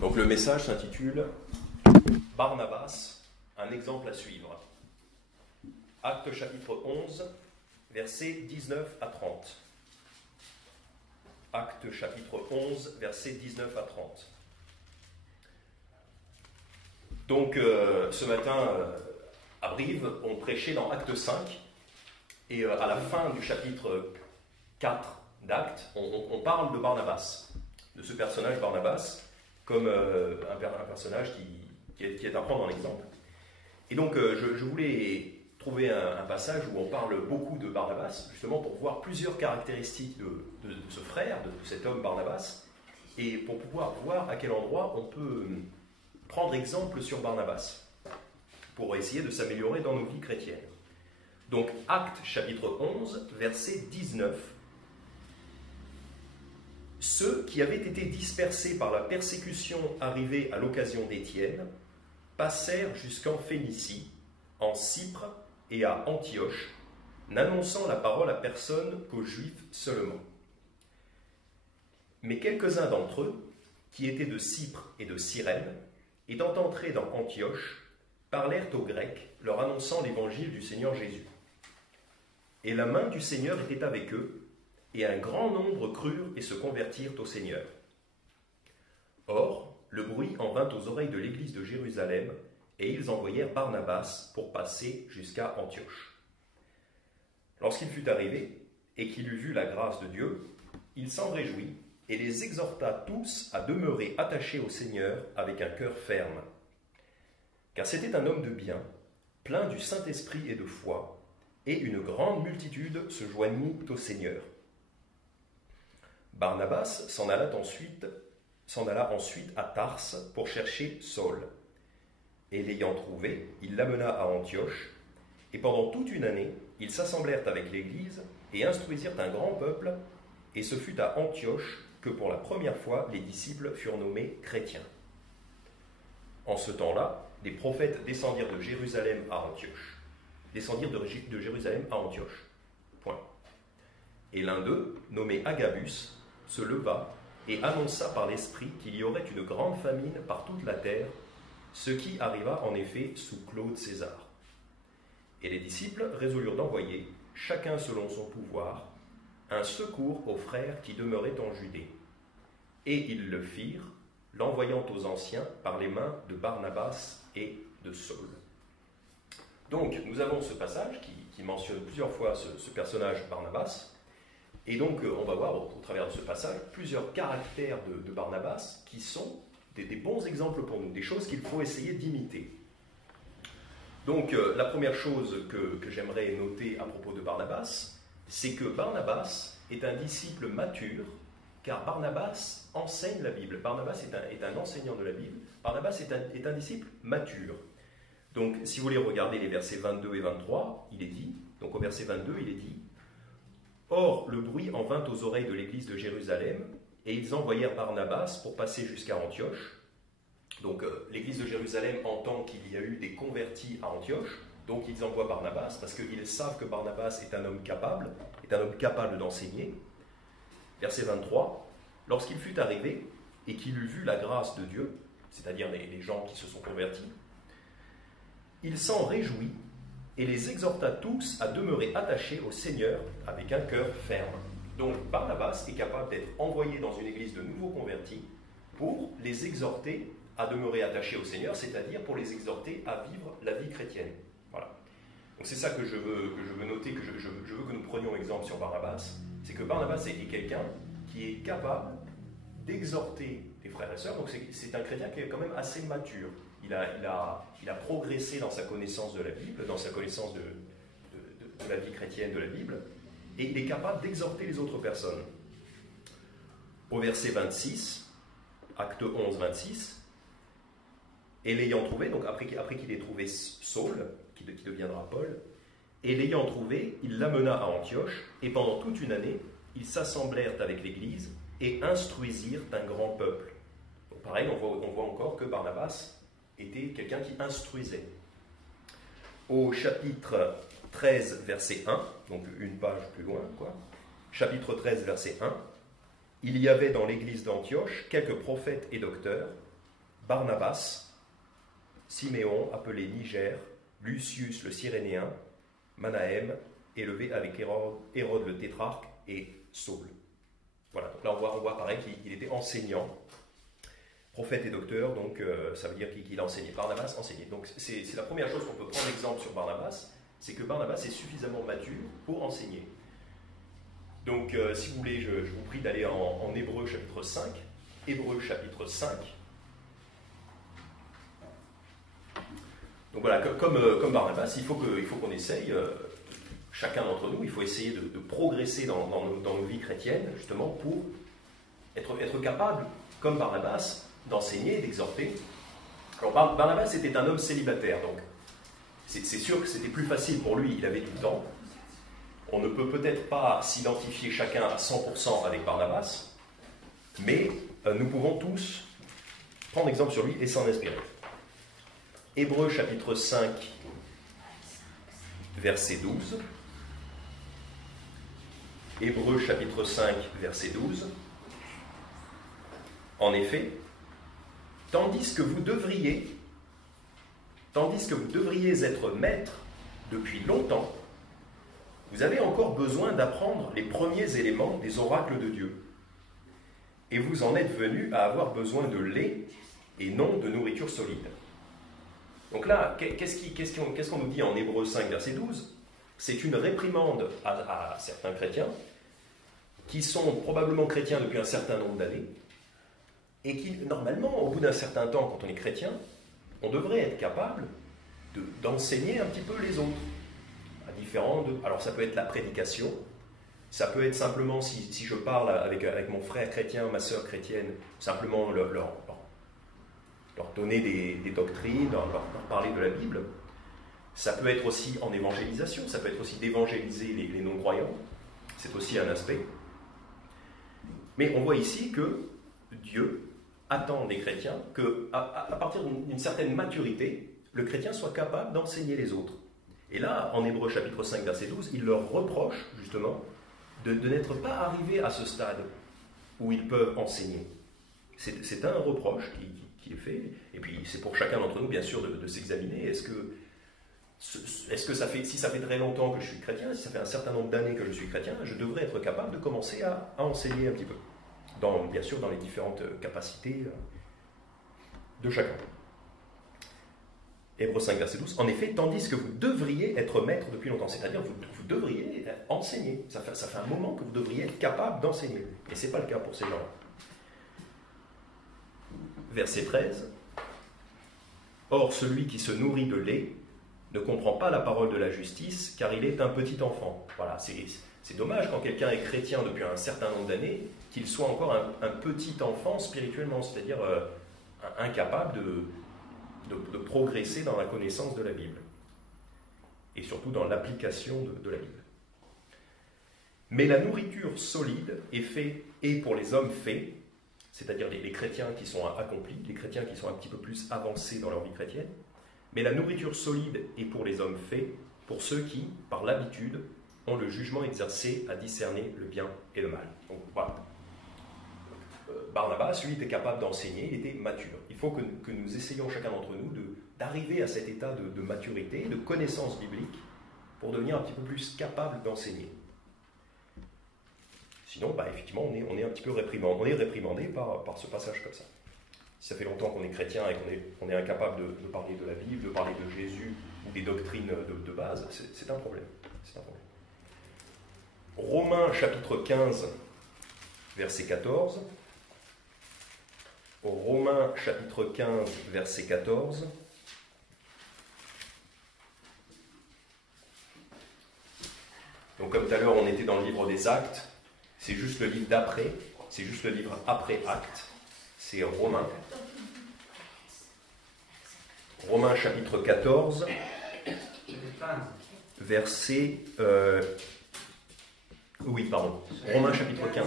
Donc le message s'intitule « Barnabas, un exemple à suivre ». Actes chapitre 11, versets 19 à 30. Actes chapitre 11, versets 19 à 30. Donc ce matin, à Brive, on prêchait dans Acte 5, et à la fin du chapitre 4 d'Actes, on parle de Barnabas, de ce personnage Barnabas, comme un personnage qui est à prendre en exemple. Et donc je voulais trouver un passage où on parle beaucoup de Barnabas, justement pour voir plusieurs caractéristiques de ce frère, de cet homme Barnabas, et pour pouvoir voir à quel endroit on peut prendre exemple sur Barnabas, pour essayer de s'améliorer dans nos vies chrétiennes. Donc, Actes chapitre 11, verset 19. Ceux qui avaient été dispersés par la persécution arrivée à l'occasion d'Étienne passèrent jusqu'en Phénicie, en Cypre et à Antioche, n'annonçant la parole à personne qu'aux Juifs seulement. Mais quelques-uns d'entre eux, qui étaient de Cypre et de Cyrène, étant entrés dans Antioche, parlèrent aux Grecs, leur annonçant l'évangile du Seigneur Jésus. Et la main du Seigneur était avec eux, et un grand nombre crurent et se convertirent au Seigneur. Or, le bruit en vint aux oreilles de l'église de Jérusalem, et ils envoyèrent Barnabas pour passer jusqu'à Antioche. Lorsqu'il fut arrivé, et qu'il eut vu la grâce de Dieu, il s'en réjouit, et les exhorta tous à demeurer attachés au Seigneur avec un cœur ferme. Car c'était un homme de bien, plein du Saint-Esprit et de foi, et une grande multitude se joignit au Seigneur. Barnabas s'en alla ensuite à Tarse pour chercher Saul. Et l'ayant trouvé, il l'amena à Antioche, et pendant toute une année, ils s'assemblèrent avec l'Église et instruisirent un grand peuple, et ce fut à Antioche que pour la première fois les disciples furent nommés chrétiens. En ce temps-là, des prophètes descendirent de Jérusalem à Antioche. Point. Et l'un d'eux, nommé Agabus, se leva et annonça par l'Esprit qu'il y aurait une grande famine par toute la terre, ce qui arriva en effet sous Claude César. Et les disciples résolurent d'envoyer, chacun selon son pouvoir, un secours aux frères qui demeuraient en Judée. Et ils le firent, l'envoyant aux anciens par les mains de Barnabas et de Saul. Donc, nous avons ce passage qui mentionne plusieurs fois ce personnage Barnabas, et donc on va voir au travers de ce passage plusieurs caractères de Barnabas qui sont des bons exemples pour nous, des choses qu'il faut essayer d'imiter. Donc, la première chose que j'aimerais noter à propos de Barnabas, c'est que Barnabas est un disciple mature, car Barnabas enseigne la Bible. Barnabas est un enseignant de la Bible. Barnabas est un disciple mature. Donc, si vous voulez regarder les versets 22 et 23, il est dit, donc au verset 22, il est dit « Or, le bruit en vint aux oreilles de l'église de Jérusalem, et ils envoyèrent Barnabas pour passer jusqu'à Antioche. » Donc, l'église de Jérusalem entend qu'il y a eu des convertis à Antioche, donc ils envoient Barnabas, parce qu'ils savent que Barnabas est un homme capable d'enseigner. Verset 23, « Lorsqu'il fut arrivé, et qu'il eut vu la grâce de Dieu, c'est-à-dire les gens qui se sont convertis, il s'en réjouit et les exhorta tous à demeurer attachés au Seigneur avec un cœur ferme. » Donc Barnabas est capable d'être envoyé dans une église de nouveaux convertis pour les exhorter à demeurer attachés au Seigneur, c'est-à-dire pour les exhorter à vivre la vie chrétienne. Voilà. Donc c'est ça que je veux noter, que je veux que nous prenions exemple sur Barnabas, c'est que Barnabas est quelqu'un qui est capable d'exhorter les frères et sœurs, donc c'est un chrétien qui est quand même assez mature. Il a progressé dans sa connaissance de la Bible, dans sa connaissance de la vie chrétienne de la Bible, et il est capable d'exhorter les autres personnes. Au verset 26, acte 11, 26, et l'ayant trouvé, donc après qu'il ait trouvé Saul, qui deviendra Paul, et l'ayant trouvé, il l'amena à Antioche, et pendant toute une année, ils s'assemblèrent avec l'Église et instruisirent un grand peuple. Donc pareil, on voit encore que Barnabas était quelqu'un qui instruisait. Au chapitre 13, verset 1, donc une page plus loin, chapitre 13, verset 1, il y avait dans l'église d'Antioche quelques prophètes et docteurs, Barnabas, Siméon, appelé Niger, Lucius le Cyrénéen, Manahem, élevé avec Hérode le tétrarque, et Saul. Voilà, donc là on voit pareil qu'il était enseignant, prophète et docteur, donc ça veut dire qu'il enseignait. Barnabas enseignait. Donc c'est la première chose qu'on peut prendre exemple sur Barnabas, c'est que Barnabas est suffisamment mature pour enseigner. Donc si vous voulez, je vous prie d'aller en Hébreux chapitre 5. Hébreux chapitre 5. Donc voilà, comme Barnabas, il faut qu'on essaye, chacun d'entre nous, il faut essayer de progresser dans nos vies chrétiennes, justement, pour être capable, comme Barnabas, d'enseigner, d'exhorter. Alors Barnabas était un homme célibataire, donc c'est sûr que c'était plus facile pour lui, il avait du temps. On ne peut peut-être pas s'identifier chacun à 100% avec Barnabas, mais nous pouvons tous prendre exemple sur lui et s'en inspirer. Hébreux chapitre 5, verset 12. Hébreux chapitre 5, verset 12. En effet, tandis que vous devriez être maître depuis longtemps, vous avez encore besoin d'apprendre les premiers éléments des oracles de Dieu. Et vous en êtes venus à avoir besoin de lait et non de nourriture solide. Donc là, qu'est-ce qu'on nous dit en Hébreux 5, verset 12 ? C'est une réprimande à certains chrétiens qui sont probablement chrétiens depuis un certain nombre d'années et qui, normalement, au bout d'un certain temps, quand on est chrétien, on devrait être capable d'enseigner un petit peu les autres. Alors ça peut être la prédication, ça peut être simplement, si je parle avec mon frère chrétien, ma sœur chrétienne, simplement leur donner des doctrines, leur parler de la Bible. Ça peut être aussi en évangélisation, ça peut être aussi d'évangéliser les non-croyants, c'est aussi un aspect. Mais on voit ici que Dieu attend des chrétiens qu'à partir d'une certaine maturité, le chrétien soit capable d'enseigner les autres. Et là, en Hébreux chapitre 5, verset 12, il leur reproche justement de n'être pas arrivés à ce stade où ils peuvent enseigner. C'est un reproche qui est fait, et puis c'est pour chacun d'entre nous, bien sûr, de s'examiner. Est-ce que ça fait, si ça fait très longtemps que je suis chrétien, si ça fait un certain nombre d'années que je suis chrétien, je devrais être capable de commencer à enseigner un petit peu, bien sûr, dans les différentes capacités de chacun. Hébreux 5, verset 12. En effet, tandis que vous devriez être maître depuis longtemps, c'est-à-dire vous devriez enseigner. Ça fait un moment que vous devriez être capable d'enseigner. Et ce n'est pas le cas pour ces gens-là. Verset 13. Or, celui qui se nourrit de lait ne comprend pas la parole de la justice, car il est un petit enfant. Voilà, c'est dommage quand quelqu'un est chrétien depuis un certain nombre d'années, qu'il soit encore un petit enfant spirituellement, c'est-à-dire incapable de progresser dans la connaissance de la Bible et surtout dans l'application de la Bible. Mais la nourriture solide est pour les hommes faits, c'est-à-dire les chrétiens qui sont accomplis, les chrétiens qui sont un petit peu plus avancés dans leur vie chrétienne, mais la nourriture solide est pour les hommes faits, pour ceux qui, par l'habitude, ont le jugement exercé à discerner le bien et le mal. Donc voilà. Barnabas, lui, était capable d'enseigner, il était mature. Il faut que nous essayions chacun d'entre nous d'arriver à cet état de maturité, de connaissance biblique, pour devenir un petit peu plus capable d'enseigner. Sinon, effectivement, on est un petit peu réprimandé par ce passage comme ça. Si ça fait longtemps qu'on est chrétien et qu'on est incapable de parler de la Bible, de parler de Jésus ou des doctrines de base, c'est un problème. Romains chapitre 15, verset 14. Romains chapitre 15, verset 14. Donc comme tout à l'heure on était dans le livre des Actes, c'est juste le livre d'après, c'est juste le livre après Actes, c'est Romains. Romains chapitre 14, verset... Romains chapitre 15.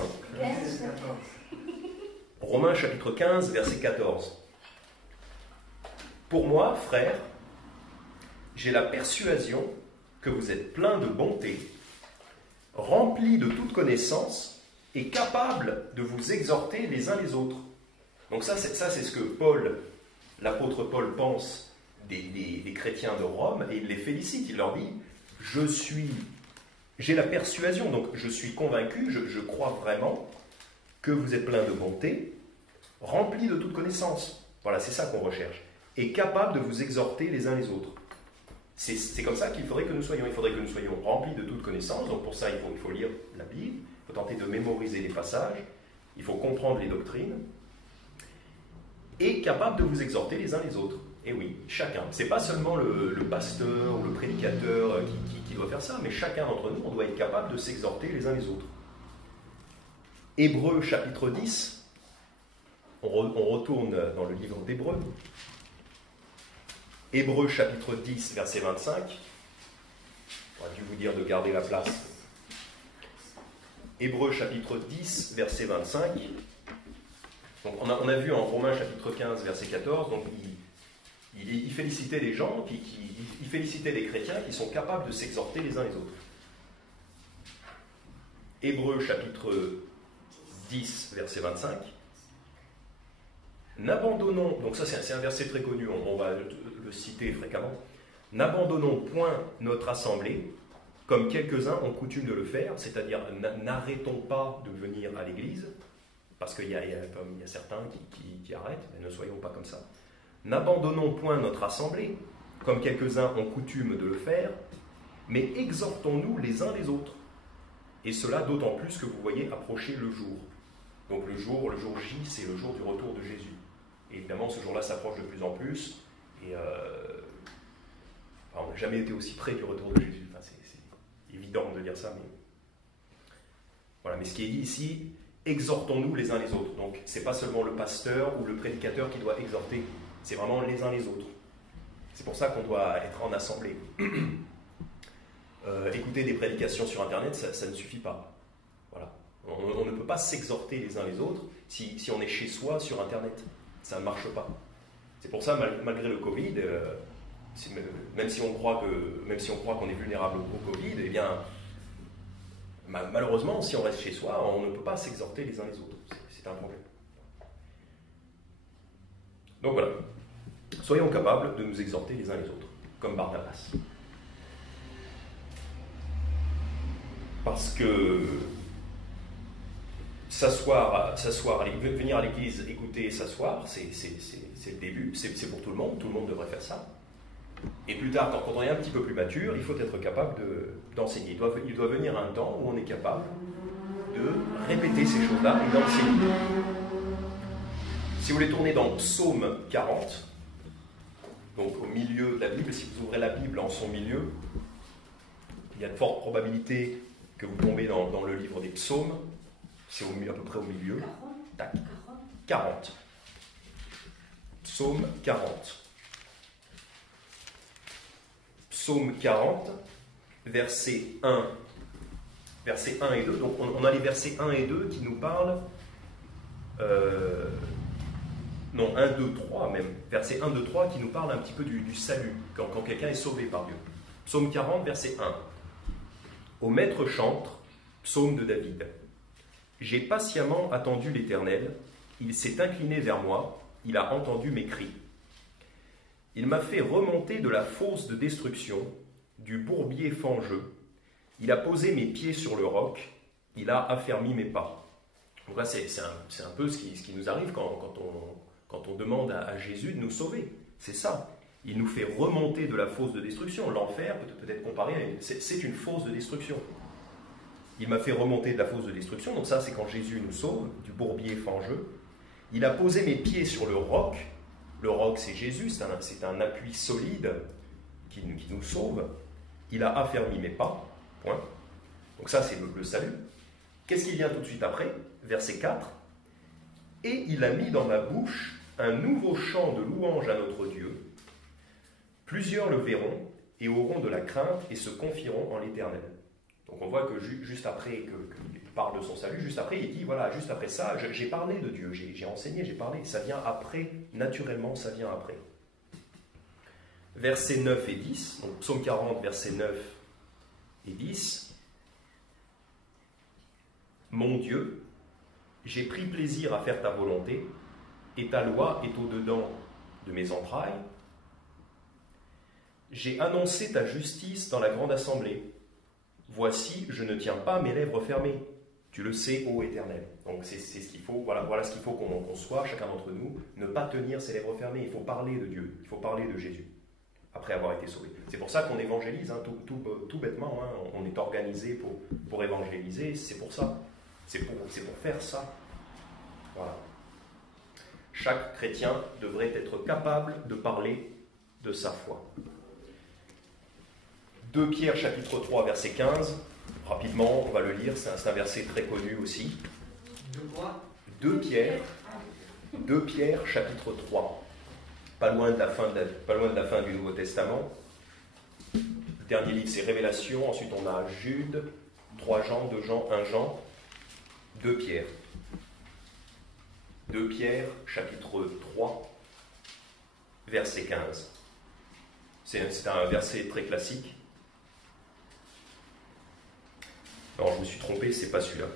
Romains chapitre 15, verset 14. Pour moi, frères, j'ai la persuasion que vous êtes pleins de bonté, remplis de toute connaissance et capables de vous exhorter les uns les autres. Donc ça c'est ce que Paul l'apôtre Paul pense des chrétiens de Rome et il les félicite. Il leur dit, j'ai la persuasion, donc je suis convaincu, je crois vraiment que vous êtes plein de bonté, rempli de toute connaissance. Voilà, c'est ça qu'on recherche. Et capable de vous exhorter les uns les autres. C'est comme ça qu'il faudrait que nous soyons. Il faudrait que nous soyons remplis de toute connaissance. Donc pour ça, il faut lire la Bible, il faut tenter de mémoriser les passages, il faut comprendre les doctrines, et capable de vous exhorter les uns les autres. Et oui, chacun. Ce n'est pas seulement le pasteur ou le prédicateur qui doit faire ça, mais chacun d'entre nous, on doit être capable de s'exhorter les uns les autres. Hébreux chapitre 10, on retourne dans le livre d'Hébreux. Hébreux chapitre 10, verset 25. J'aurais dû vous dire de garder la place. Hébreux chapitre 10, verset 25. Donc on a vu en Romains chapitre 15, verset 14, donc il félicitait les gens, il félicitait les chrétiens qui sont capables de s'exhorter les uns les autres. Hébreux chapitre 10, verset 25. N'abandonnons, donc ça c'est un verset très connu, on va le citer fréquemment. N'abandonnons point notre assemblée, comme quelques-uns ont coutume de le faire, c'est-à-dire n'arrêtons pas de venir à l'église, parce qu'il y a certains qui arrêtent, mais ne soyons pas comme ça. N'abandonnons point notre assemblée, comme quelques-uns ont coutume de le faire, mais exhortons-nous les uns les autres. Et cela d'autant plus que vous voyez approcher le jour. Donc le jour J, c'est le jour du retour de Jésus. Et évidemment, ce jour-là s'approche de plus en plus. Et on n'a jamais été aussi près du retour de Jésus. Enfin, c'est évident de dire ça, mais voilà. Mais ce qui est dit ici, exhortons-nous les uns les autres. Donc, c'est pas seulement le pasteur ou le prédicateur qui doit exhorter, c'est vraiment les uns les autres. C'est pour ça qu'on doit être en assemblée. Écouter des prédications sur Internet, ça ne suffit pas. Voilà. On ne peut pas s'exhorter les uns les autres si on est chez soi sur Internet. Ça ne marche pas. C'est pour ça, malgré le Covid, même si on croit qu'on est vulnérable au Covid, eh bien, malheureusement, si on reste chez soi, on ne peut pas s'exhorter les uns les autres. C'est un problème. Donc voilà. Soyons capables de nous exhorter les uns les autres, comme Barnabas. Parce que venir à l'église, écouter et s'asseoir, c'est le début, c'est pour tout le monde devrait faire ça. Et plus tard, quand on est un petit peu plus mature, il faut être capable d'enseigner. Il doit venir un temps où on est capable de répéter ces choses-là et d'enseigner. Si vous voulez tourner dans Psaume 40, donc au milieu de la Bible, si vous ouvrez la Bible en son milieu, il y a de fortes probabilités que vous tombez dans le livre des Psaumes. C'est à peu près au milieu. Tac. 40. Psaume 40. Psaume 40, versets 1 et 2. Donc on a les versets 1 et 2 qui nous parlent... 1, 2, 3 même. Verset 1, 2, 3 qui nous parle un petit peu du salut, quand quelqu'un est sauvé par Dieu. Psaume 40, verset 1. Au maître chantre, psaume de David. J'ai patiemment attendu l'Éternel, il s'est incliné vers moi, il a entendu mes cris. Il m'a fait remonter de la fosse de destruction, du bourbier fangeux. Il a posé mes pieds sur le roc, il a affermi mes pas. Donc là, c'est un peu ce qui nous arrive quand on demande à Jésus de nous sauver. C'est ça. Il nous fait remonter de la fosse de destruction. L'enfer peut être comparé à c'est une fosse de destruction. Il m'a fait remonter de la fosse de destruction. Donc ça, c'est quand Jésus nous sauve du bourbier fangeux. Il a posé mes pieds sur le roc. Le roc, c'est Jésus. C'est un appui solide qui nous sauve. Il a affermi mes pas. Point. Donc ça, c'est le salut. Qu'est-ce qui vient tout de suite après ? Verset 4. Et il a mis dans ma bouche un nouveau chant de louange à notre Dieu. Plusieurs le verront et auront de la crainte et se confieront en l'Éternel. Donc on voit que juste après qu'il parle de son salut, juste après il dit, voilà, juste après ça, j'ai parlé de Dieu, j'ai enseigné, j'ai parlé, ça vient après, naturellement ça vient après. Versets 9 et 10, donc psaume 40, versets 9 et 10. Mon Dieu, j'ai pris plaisir à faire ta volonté, et ta loi est au-dedans de mes entrailles. J'ai annoncé ta justice dans la grande assemblée. Voici, je ne tiens pas mes lèvres fermées. Tu le sais, ô Éternel. Donc c'est ce qu'il faut, voilà ce qu'il faut qu'on soit, chacun d'entre nous, ne pas tenir ses lèvres fermées. Il faut parler de Dieu, il faut parler de Jésus, après avoir été sauvé. C'est pour ça qu'on évangélise, hein, tout bêtement, hein, on est organisé pour évangéliser, c'est pour ça. C'est pour faire ça. Voilà. Chaque chrétien devrait être capable de parler de sa foi. 2 Pierre chapitre 3 verset 15, rapidement on va le lire, c'est un verset très connu aussi. De quoi ? 2 Pierre chapitre 3, pas loin de la fin du Nouveau Testament. Le dernier livre c'est Révélation, ensuite on a Jude, 3 Jean, 2 Jean, 1 Jean, 2 Pierre. 2 Pierre chapitre 3 verset 15. C'est un verset très classique. Non, je me suis trompé, c'est pas celui-là.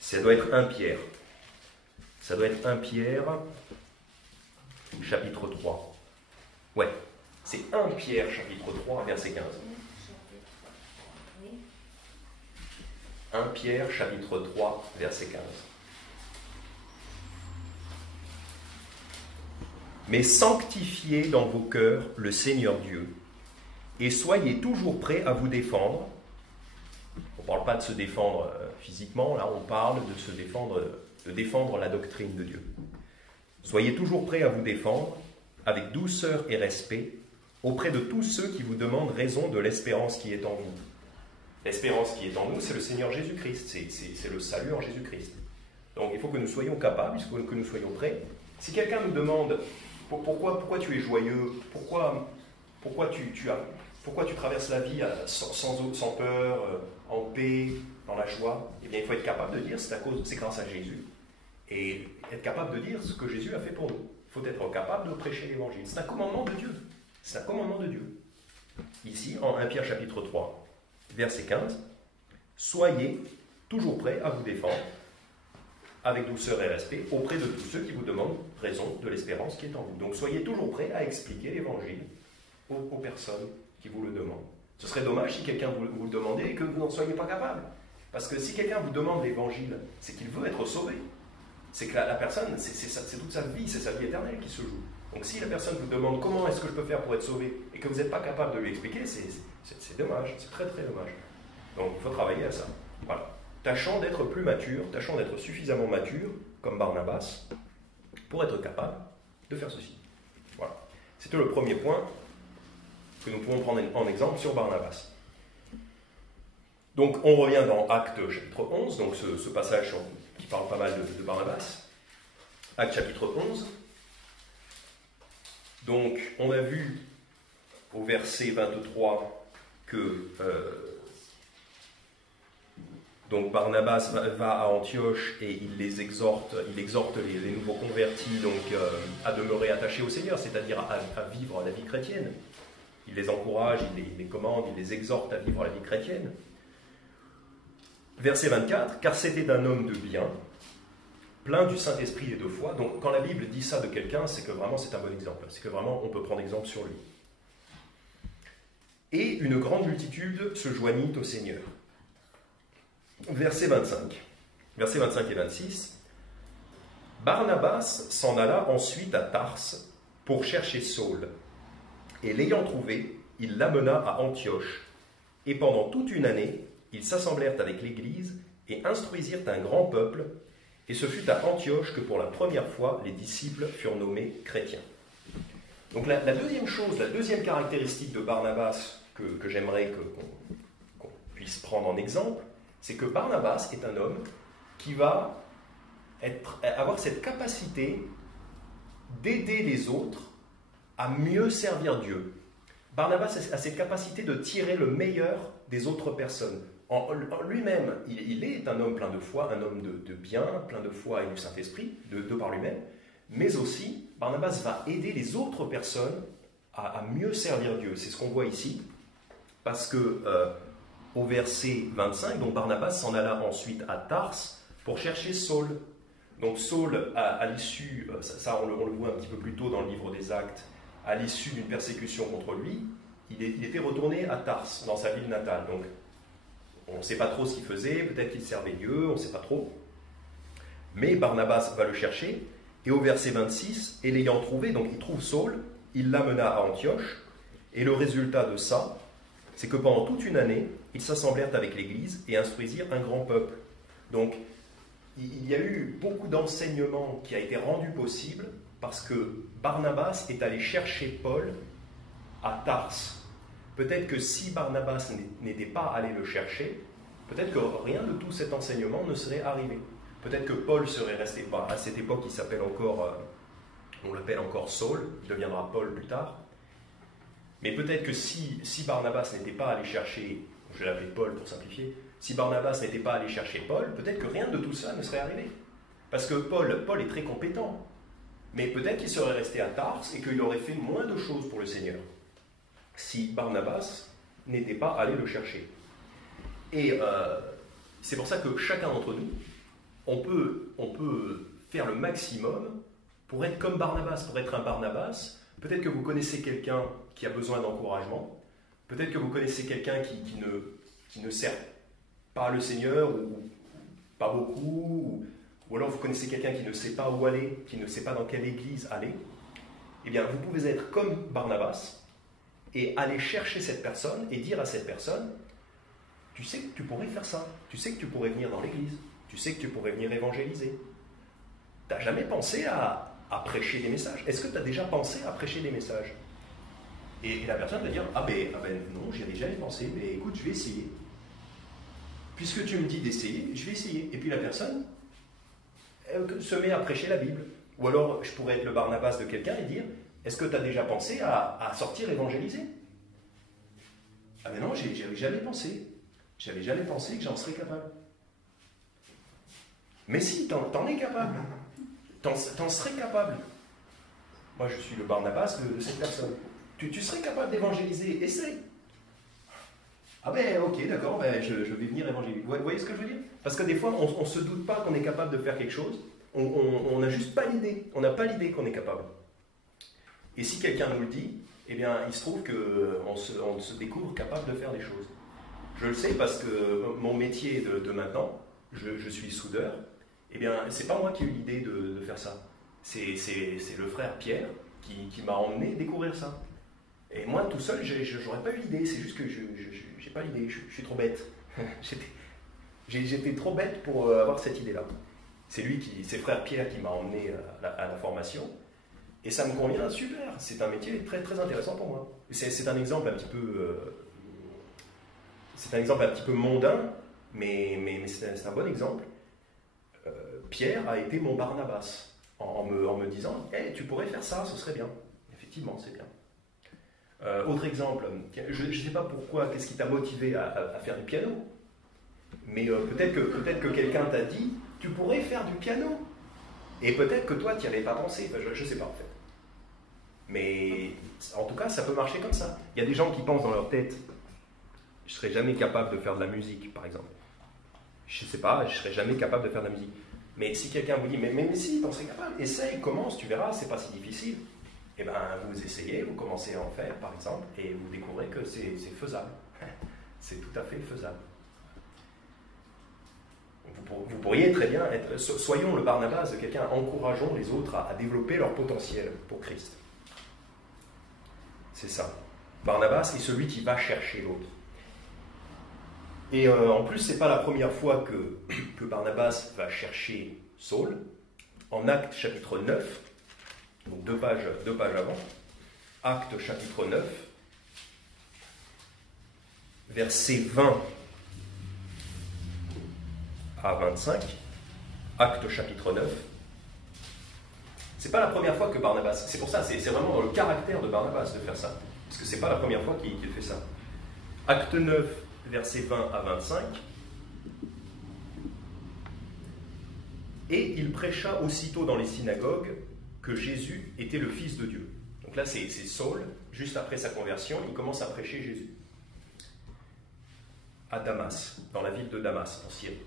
Ça doit être 1 Pierre. Ça doit être 1 Pierre, chapitre 3. Ouais, c'est 1 Pierre, chapitre 3, verset 15. 1 Pierre, chapitre 3, verset 15. Mais sanctifiez dans vos cœurs le Seigneur Dieu, et soyez toujours prêts à vous défendre. On ne parle pas de se défendre physiquement, là on parle de se défendre, de défendre la doctrine de Dieu. Soyez toujours prêts à vous défendre, avec douceur et respect, auprès de tous ceux qui vous demandent raison de l'espérance qui est en vous. L'espérance qui est en nous, c'est le Seigneur Jésus-Christ, c'est le salut en Jésus-Christ. Donc il faut que nous soyons capables, il faut que nous soyons prêts. Si quelqu'un nous demande pourquoi tu es joyeux, pourquoi tu traverses la vie sans peur, en paix, dans la joie, eh bien il faut être capable de dire c'est grâce à Jésus. Et être capable de dire ce que Jésus a fait pour nous. Il faut être capable de prêcher l'évangile. C'est un commandement de Dieu. C'est un commandement de Dieu. Ici, en 1 Pierre chapitre 3, verset 15, soyez toujours prêts à vous défendre avec douceur et respect auprès de tous ceux qui vous demandent raison de l'espérance qui est en vous. Donc soyez toujours prêts à expliquer l'évangile aux personnes qui vous le demandent. Ce serait dommage si quelqu'un vous le demandait et que vous n'en soyez pas capable. Parce que si quelqu'un vous demande l'évangile, c'est qu'il veut être sauvé. C'est que la personne, c'est toute sa vie, c'est sa vie éternelle qui se joue. Donc si la personne vous demande comment est-ce que je peux faire pour être sauvé et que vous n'êtes pas capable de lui expliquer, c'est dommage, c'est très très dommage. Donc il faut travailler à ça. Voilà. Tâchons d'être plus matures, tâchons d'être suffisamment matures, comme Barnabas, pour être capable de faire ceci. Voilà. C'était le premier point que nous pouvons prendre en exemple sur Barnabas. Donc on revient dans Actes chapitre 11, donc ce passage qui parle pas mal de Barnabas. Actes chapitre 11. Donc on a vu au verset 23 que donc Barnabas va à Antioche et il exhorte les nouveaux convertis donc, à demeurer attachés au Seigneur, c'est-à-dire à vivre la vie chrétienne. Il les encourage, il les commande, il les exhorte à vivre la vie chrétienne. Verset 24, car c'était un homme de bien, plein du Saint-Esprit et de foi. Donc quand la Bible dit ça de quelqu'un, c'est que vraiment c'est un bon exemple. C'est que vraiment on peut prendre exemple sur lui. Et une grande multitude se joignit au Seigneur. Verset 25 et 26. Barnabas s'en alla ensuite à Tarse pour chercher Saul. Et l'ayant trouvé, il l'amena à Antioche. Et pendant toute une année, ils s'assemblèrent avec l'Église et instruisirent un grand peuple. Et ce fut à Antioche que pour la première fois, les disciples furent nommés chrétiens. Donc la deuxième chose, la deuxième caractéristique de Barnabas que j'aimerais qu'on puisse prendre en exemple, c'est que Barnabas est un homme qui va avoir cette capacité d'aider les autres à mieux servir Dieu. Barnabas a cette capacité de tirer le meilleur des autres personnes. En lui-même, il est un homme plein de foi, un homme de bien, plein de foi et du Saint-Esprit, de par lui-même, mais aussi, Barnabas va aider les autres personnes à mieux servir Dieu. C'est ce qu'on voit ici, parce que au verset 25, donc Barnabas s'en alla ensuite à Tarse pour chercher Saul. Donc Saul, à l'issue, ça on le voit un petit peu plus tôt dans le livre des Actes, à l'issue d'une persécution contre lui, il était retourné à Tars, dans sa ville natale. Donc on ne sait pas trop ce qu'il faisait, peut-être qu'il servait Dieu, on ne sait pas trop. Mais Barnabas va le chercher, et au verset 26, et l'ayant trouvé, donc il trouve Saul, il l'amena à Antioche, et le résultat de ça, c'est que pendant toute une année, ils s'assemblèrent avec l'Église et instruisirent un grand peuple. Donc, il y a eu beaucoup d'enseignements qui a été rendu possible parce que Barnabas est allé chercher Paul à Tars. Peut-être que si Barnabas n'était pas allé le chercher, peut-être que rien de tout cet enseignement ne serait arrivé. Peut-être que Paul serait resté, à cette époque il s'appelle encore, on l'appelle encore Saul, il deviendra Paul plus tard. Mais peut-être que si Barnabas n'était pas allé chercher, je vais l'appeler Paul pour simplifier, si Barnabas n'était pas allé chercher Paul, peut-être que rien de tout ça ne serait arrivé. Parce que Paul est très compétent. Mais peut-être qu'il serait resté à Tars et qu'il aurait fait moins de choses pour le Seigneur si Barnabas n'était pas allé le chercher. Et c'est pour ça que chacun d'entre nous, on peut faire le maximum pour être comme Barnabas, pour être un Barnabas. Peut-être que vous connaissez quelqu'un qui a besoin d'encouragement. Peut-être que vous connaissez quelqu'un qui ne sert pas le Seigneur, ou pas beaucoup, ou alors vous connaissez quelqu'un qui ne sait pas où aller, qui ne sait pas dans quelle église aller. Eh bien, vous pouvez être comme Barnabas et aller chercher cette personne et dire à cette personne, tu sais que tu pourrais faire ça, tu sais que tu pourrais venir dans l'église, tu sais que tu pourrais venir évangéliser. Tu n'as jamais pensé à prêcher des messages? Est-ce que tu as déjà pensé à prêcher des messages? Et la personne va dire, ah ben non, j'y avais jamais pensé, mais écoute, je vais essayer. Puisque tu me dis d'essayer, je vais essayer. Et puis la personne se met à prêcher la Bible. Ou alors, je pourrais être le Barnabas de quelqu'un et dire, est-ce que tu as déjà pensé à sortir évangéliser? Ah ben non, j'y avais jamais pensé. J'avais jamais pensé que j'en serais capable. Mais si, t'en es capable. T'en serais capable. Moi, je suis le Barnabas de cette personne. Tu serais capable d'évangéliser. Essaye. Ah ben ok, d'accord, je vais venir évangéliser. Vous voyez ce que je veux dire? Parce que des fois, on ne se doute pas qu'on est capable de faire quelque chose. On n'a juste pas l'idée. On n'a pas l'idée qu'on est capable. Et si quelqu'un nous le dit, eh bien, il se trouve qu'on se découvre capable de faire des choses. Je le sais parce que mon métier de maintenant, je suis soudeur, eh bien, c'est pas moi qui ai eu l'idée de faire ça. C'est le frère Pierre qui m'a emmené découvrir ça. Et moi, tout seul, j'aurais pas eu l'idée. C'est juste que je n'ai pas l'idée. Je suis trop bête. J'étais trop bête pour avoir cette idée-là. C'est frère Pierre qui m'a emmené à la formation. Et ça me convient super. C'est un métier très, très intéressant pour moi. C'est un exemple un petit peu... c'est un exemple un petit peu mondain, mais c'est un bon exemple. Pierre a été mon Barnabas en me disant hey, tu pourrais faire ça, ce serait bien. Effectivement, c'est bien. Autre exemple, je ne sais pas pourquoi, qu'est-ce qui t'a motivé à faire du piano, mais peut-être que quelqu'un t'a dit tu pourrais faire du piano. Et peut-être que toi, tu n'y avais pas pensé. Enfin, je ne sais pas en fait. Mais en tout cas, ça peut marcher comme ça. Il y a des gens qui pensent dans leur tête je ne serais jamais capable de faire de la musique, par exemple. Je ne sais pas, je ne serais jamais capable de faire de la musique. Mais si quelqu'un vous dit, mais si, t'en serais capable, essaye, commence, tu verras, c'est pas si difficile. Eh bien, vous essayez, vous commencez à en faire, par exemple, et vous découvrez que c'est faisable. C'est tout à fait faisable. Vous pourriez très bien être... Soyons le Barnabas de quelqu'un, encourageons les autres à développer leur potentiel pour Christ. C'est ça. Barnabas est celui qui va chercher l'autre. Et en plus, ce n'est pas la première fois que Barnabas va chercher Saul. En Actes chapitre 9, donc deux pages avant, Actes chapitre 9, versets 20 à 25, Actes chapitre 9. C'est pas la première fois que Barnabas, c'est pour ça, c'est vraiment dans le caractère de Barnabas de faire ça, parce que c'est pas la première fois qu'il fait ça. Acte 9, versets 20 à 25. Et il prêcha aussitôt dans les synagogues que Jésus était le Fils de Dieu. Donc là, c'est Saul, juste après sa conversion, il commence à prêcher Jésus. À Damas, dans la ville de Damas, en Syrie.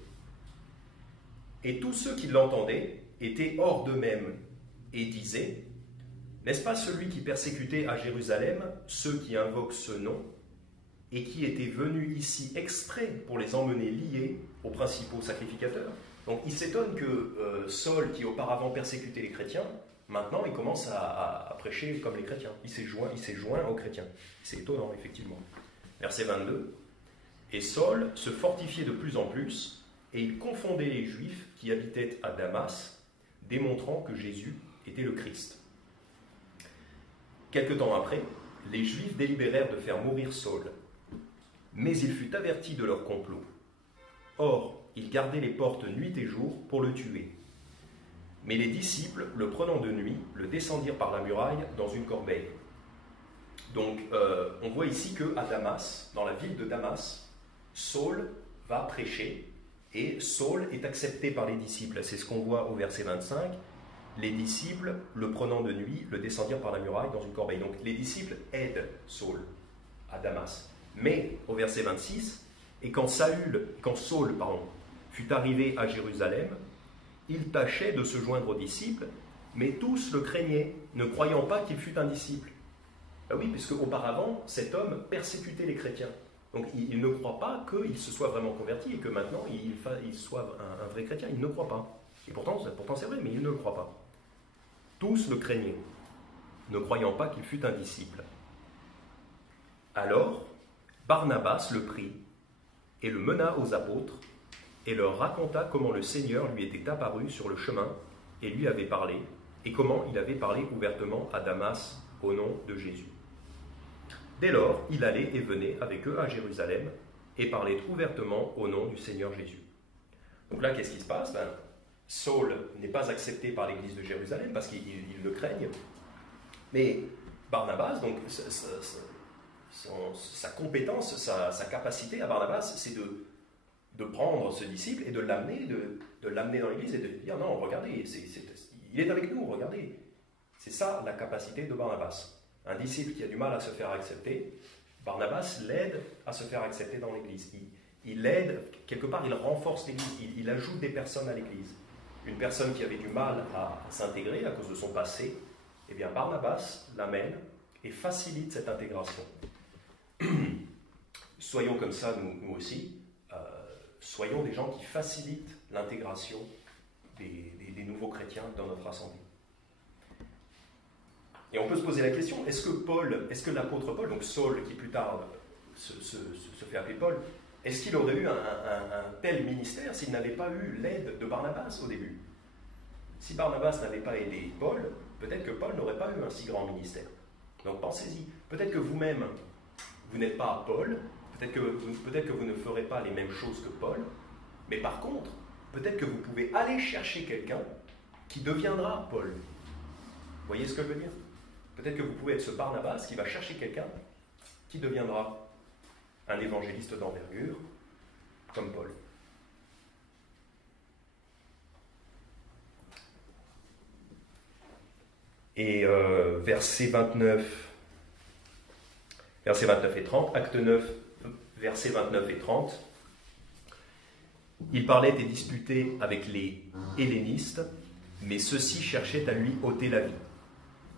Et tous ceux qui l'entendaient étaient hors d'eux-mêmes et disaient, n'est-ce pas celui qui persécutait à Jérusalem ceux qui invoquent ce nom et qui était venu ici exprès pour les emmener liés aux principaux sacrificateurs? Donc il s'étonne que Saul, qui auparavant persécutait les chrétiens, maintenant il commence à prêcher comme les chrétiens. Il s'est joint aux chrétiens. C'est étonnant, effectivement. Verset 22. Et Saul se fortifiait de plus en plus, et il confondait les Juifs qui habitaient à Damas, démontrant que Jésus était le Christ. Quelque temps après, les Juifs délibérèrent de faire mourir Saul, mais il fut averti de leur complot. Or, ils gardaient les portes nuit et jour pour le tuer. Mais les disciples, le prenant de nuit, le descendirent par la muraille dans une corbeille. Donc, on voit ici qu'à Damas, dans la ville de Damas, Saul va prêcher et Saul est accepté par les disciples. C'est ce qu'on voit au verset 25. Les disciples, le prenant de nuit, le descendirent par la muraille dans une corbeille. Donc, les disciples aident Saul à Damas. Mais, au verset 26, et quand Saul fut arrivé à Jérusalem, il tâchait de se joindre aux disciples, mais tous le craignaient, ne croyant pas qu'il fût un disciple. Ah oui, puisque auparavant, cet homme persécutait les chrétiens. Donc il ne croit pas qu'il se soit vraiment converti et que maintenant il soit un vrai chrétien. Il ne croit pas. Et pourtant c'est vrai, mais il ne le croit pas. Tous le craignaient, ne croyant pas qu'il fût un disciple. Alors, Barnabas le prit et le mena aux apôtres et leur raconta comment le Seigneur lui était apparu sur le chemin et lui avait parlé, et comment il avait parlé ouvertement à Damas au nom de Jésus. Dès lors, il allait et venait avec eux à Jérusalem et parlait ouvertement au nom du Seigneur Jésus. Donc là, qu'est-ce qui se passe? Saul n'est pas accepté par l'église de Jérusalem parce qu'ils le craignent. Mais Barnabas, donc sa compétence, sa capacité à Barnabas, c'est de prendre ce disciple et de l'amener dans l'église et de dire non, regardez, il est avec nous, regardez. C'est ça la capacité de Barnabas. Un disciple qui a du mal à se faire accepter, Barnabas l'aide à se faire accepter dans l'église. Il l'aide, quelque part, il renforce l'église, il ajoute des personnes à l'église. Une personne qui avait du mal à s'intégrer à cause de son passé, eh bien Barnabas l'amène et facilite cette intégration. Soyons comme ça, nous aussi. Soyons des gens qui facilitent l'intégration des nouveaux chrétiens dans notre assemblée. Et on peut se poser la question, est-ce que l'apôtre Paul, donc Saul qui plus tard se fait appeler Paul, est-ce qu'il aurait eu un tel ministère s'il n'avait pas eu l'aide de Barnabas au début? Si Barnabas n'avait pas aidé Paul, peut-être que Paul n'aurait pas eu un si grand ministère. Donc pensez-y, peut-être que vous-même, vous n'êtes pas Paul, peut-être que vous ne ferez pas les mêmes choses que Paul, mais par contre, peut-être que vous pouvez aller chercher quelqu'un qui deviendra Paul. Vous voyez ce que je veux dire? Peut-être que vous pouvez être ce Barnabas qui va chercher quelqu'un qui deviendra un évangéliste d'envergure, comme Paul. Et versets 29 et 30, acte 9, versets 29 et 30, il parlait et disputait avec les hellénistes, mais ceux-ci cherchaient à lui ôter la vie.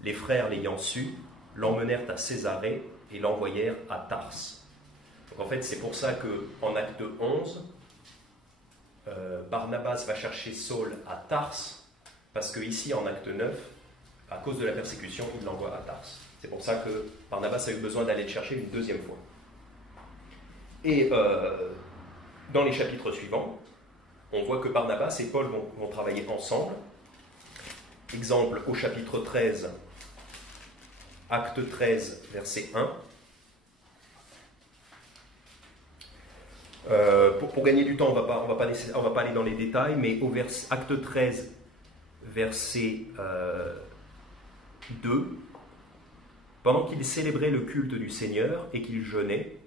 Les frères l'ayant su, l'emmenèrent à Césarée et l'envoyèrent à Tars. Donc en fait, c'est pour ça qu'en acte 11, Barnabas va chercher Saul à Tars, parce qu'ici, en acte 9, à cause de la persécution, il l'envoie à Tars. C'est pour ça que Barnabas a eu besoin d'aller le chercher une deuxième fois. Et dans les chapitres suivants, on voit que Barnabas et Paul vont travailler ensemble. Exemple au chapitre 13, acte 13, verset 1. Pour gagner du temps, on va pas aller dans les détails, mais au acte 13, verset 2, pendant qu'ils célébraient le culte du Seigneur et qu'ils jeûnaient,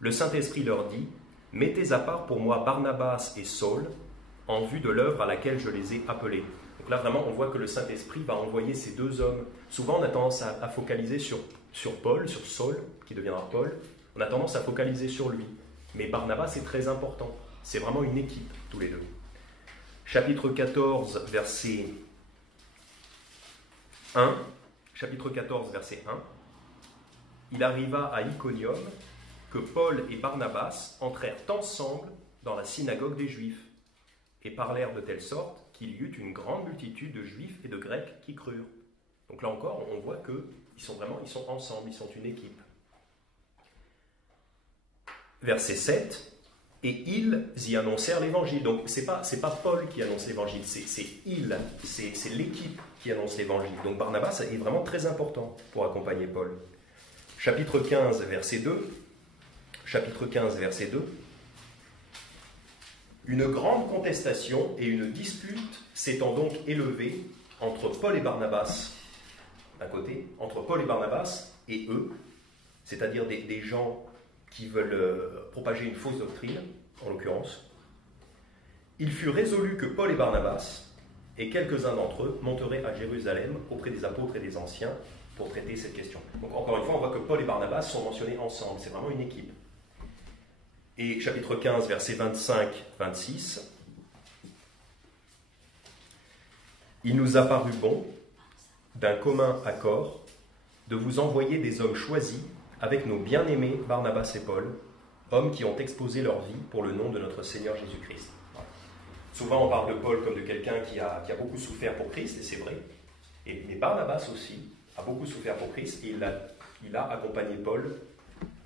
le Saint-Esprit leur dit, « Mettez à part pour moi Barnabas et Saul, en vue de l'œuvre à laquelle je les ai appelés. » Donc là, vraiment, on voit que le Saint-Esprit va envoyer ces deux hommes. Souvent, on a tendance à focaliser sur Paul, sur Saul, qui deviendra Paul. On a tendance à focaliser sur lui. Mais Barnabas, c'est très important. C'est vraiment une équipe, tous les deux. chapitre 14, verset 1. Chapitre 14, verset 1. Il arriva à Iconium que Paul et Barnabas entrèrent ensemble dans la synagogue des Juifs et parlèrent de telle sorte qu'il y eut une grande multitude de Juifs et de Grecs qui crurent. Donc là encore, on voit qu'ils sont ensemble, ils sont une équipe. Verset 7. Et ils y annoncèrent l'évangile. Donc c'est pas Paul qui annonce l'évangile, c'est l'équipe qui annonce l'évangile. Donc Barnabas est vraiment très important pour accompagner Paul. Chapitre 15, verset 2. Chapitre 15, verset 2. Une grande contestation et une dispute s'étant donc élevée entre Paul et Barnabas, d'un côté, entre Paul et Barnabas et eux, c'est-à-dire des gens qui veulent propager une fausse doctrine, en l'occurrence. Il fut résolu que Paul et Barnabas et quelques-uns d'entre eux monteraient à Jérusalem auprès des apôtres et des anciens pour traiter cette question. Donc encore une fois, on voit que Paul et Barnabas sont mentionnés ensemble, c'est vraiment une équipe. Et chapitre 15, versets 25-26, il nous a paru bon, d'un commun accord, de vous envoyer des hommes choisis avec nos bien-aimés Barnabas et Paul, hommes qui ont exposé leur vie pour le nom de notre Seigneur Jésus-Christ. Voilà. Souvent on parle de Paul comme de quelqu'un qui a beaucoup souffert pour Christ, et c'est vrai, mais Barnabas aussi a beaucoup souffert pour Christ, et il a accompagné Paul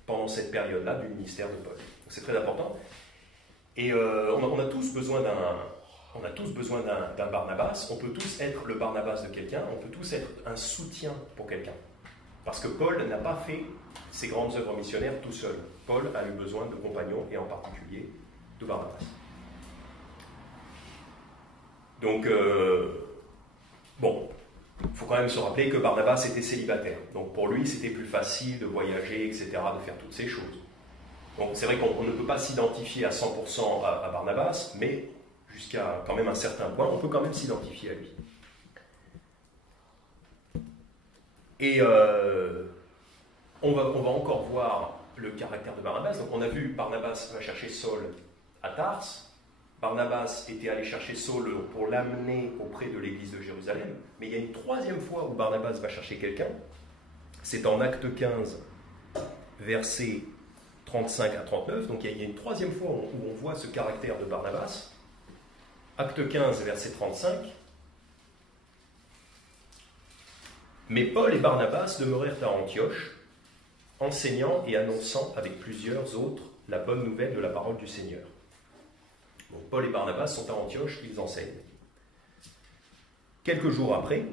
pendant cette période-là du ministère de Paul. Donc c'est très important. Et on a tous besoin d'un Barnabas, on peut tous être le Barnabas de quelqu'un, on peut tous être un soutien pour quelqu'un. Parce que Paul n'a pas fait ses grandes œuvres missionnaires tout seul. Paul a eu besoin de compagnons, et en particulier de Barnabas. Donc, il faut quand même se rappeler que Barnabas était célibataire. Donc pour lui, c'était plus facile de voyager, etc., de faire toutes ces choses. Donc c'est vrai qu'on ne peut pas s'identifier à 100% à Barnabas, mais jusqu'à quand même un certain point, on peut quand même s'identifier à lui. Et on va encore voir le caractère de Barnabas. Donc on a vu Barnabas va chercher Saul à Tars. Barnabas était allé chercher Saul pour l'amener auprès de l'église de Jérusalem. Mais il y a une troisième fois où Barnabas va chercher quelqu'un. C'est en Acte 15, versets 35 à 39. Donc il y a une troisième fois où on voit ce caractère de Barnabas. Acte 15, verset 35. Mais Paul et Barnabas demeurèrent à Antioche, enseignant et annonçant avec plusieurs autres la bonne nouvelle de la parole du Seigneur. Donc Paul et Barnabas sont à Antioche, ils enseignent. Quelques jours après,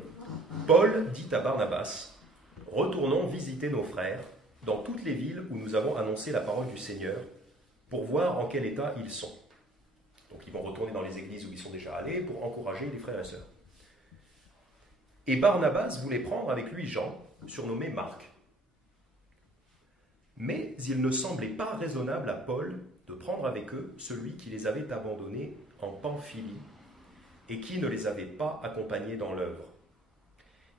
Paul dit à Barnabas, « Retournons visiter nos frères dans toutes les villes où nous avons annoncé la parole du Seigneur, pour voir en quel état ils sont. » Donc ils vont retourner dans les églises où ils sont déjà allés pour encourager les frères et sœurs. Et Barnabas voulait prendre avec lui Jean, surnommé Marc. Mais il ne semblait pas raisonnable à Paul de prendre avec eux celui qui les avait abandonnés en Pamphylie et qui ne les avait pas accompagnés dans l'œuvre.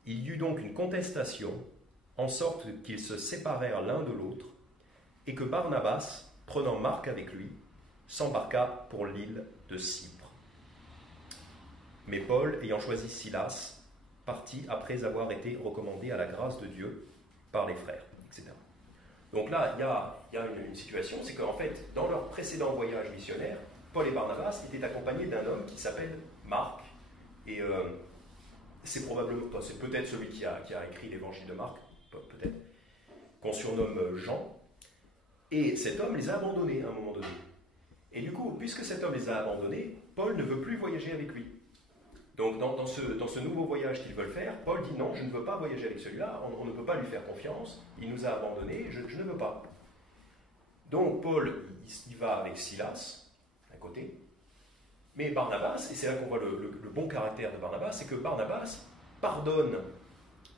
Il y eut donc une contestation, en sorte qu'ils se séparèrent l'un de l'autre, et que Barnabas, prenant Marc avec lui, s'embarqua pour l'île de Cypre. Mais Paul, ayant choisi Silas, partit après avoir été recommandé à la grâce de Dieu par les frères, etc. Donc là, il y a une situation, c'est qu'en fait, dans leur précédent voyage missionnaire, Paul et Barnabas étaient accompagnés d'un homme qui s'appelle Marc, et c'est peut-être celui qui a écrit l'évangile de Marc, peut-être, qu'on surnomme Jean, et cet homme les a abandonnés à un moment donné. Et du coup, puisque cet homme les a abandonnés, Paul ne veut plus voyager avec lui. Donc dans ce nouveau voyage qu'ils veulent faire, Paul dit non, je ne veux pas voyager avec celui-là, on ne peut pas lui faire confiance, il nous a abandonnés, je ne veux pas. Donc Paul, il va avec Silas, à côté, mais Barnabas, et c'est là qu'on voit le bon caractère de Barnabas, c'est que Barnabas pardonne